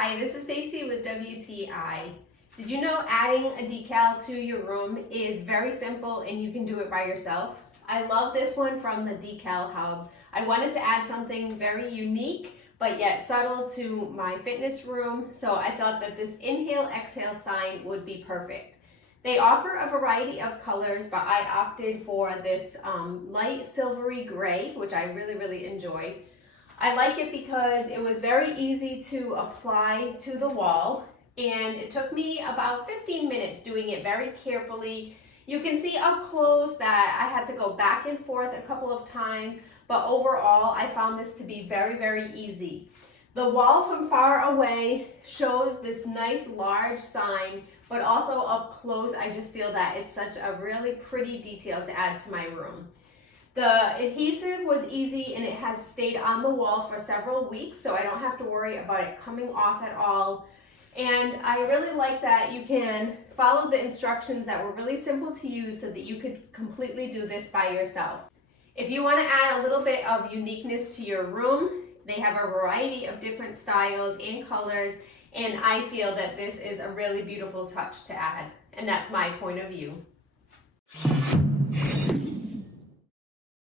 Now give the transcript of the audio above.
Hi, this is Stacy with WTI. Did you know adding a decal to your room is very simple and you can do it by yourself? I love this one from the Decal Hub. I wanted to add something very unique but yet subtle to my fitness room, so I thought that this inhale exhale sign would be perfect. They offer a variety of colors, but I opted for this light silvery gray, which I really enjoy. I like it because it was very easy to apply to the wall, and it took me about 15 minutes doing it very carefully. You can see up close that I had to go back and forth a couple of times, but overall I found this to be very easy. The wall from far away shows this nice large sign, but also up close I just feel that it's such a really pretty detail to add to my room. The adhesive was easy and it has stayed on the wall for several weeks, so I don't have to worry about it coming off at all. And I really like that you can follow the instructions that were really simple to use so that you could completely do this by yourself. If you want to add a little bit of uniqueness to your room, they have a variety of different styles and colors, and I feel that this is a really beautiful touch to add, and that's my point of view.